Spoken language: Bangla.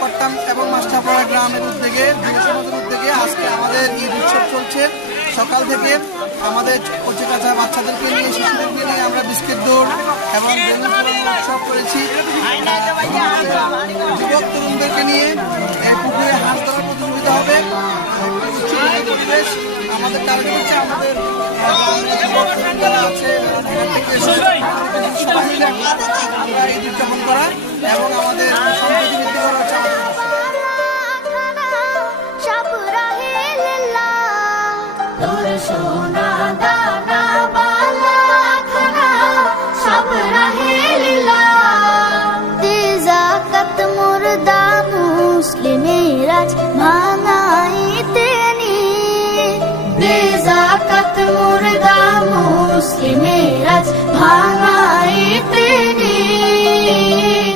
কট্টাম এবং মাস্টারপাড়া গ্রামের উদ্যোগে যুব সমাজের উদ্যোগে আজকে আমাদের ঈদ উৎসব চলছে। সকাল থেকে আমাদের কচি কাঁচা বাচ্চাদেরকে নিয়ে শিশুদেরকে নিয়ে আমরা বিস্কিট দৌড় এবং বেলুন ফোড়ানোর উৎসব করেছি। যুবক তরুণদেরকে নিয়ে পুকুরে হাঁস ধরার প্রতিযোগিতা হবে। পরিবেশ আমাদের টার্গেট হচ্ছে আমাদের যারা আছে আমরা ঈদ উদযাপন করা এবং আমাদের সম্প্রীতি বৃদ্ধি করা হচ্ছে আমাদের। মুসলিমেরাজ ভাঙাইতে নি বেজাকাত মুর্দা মুসলিমেরাজ ভাঙাইতে নি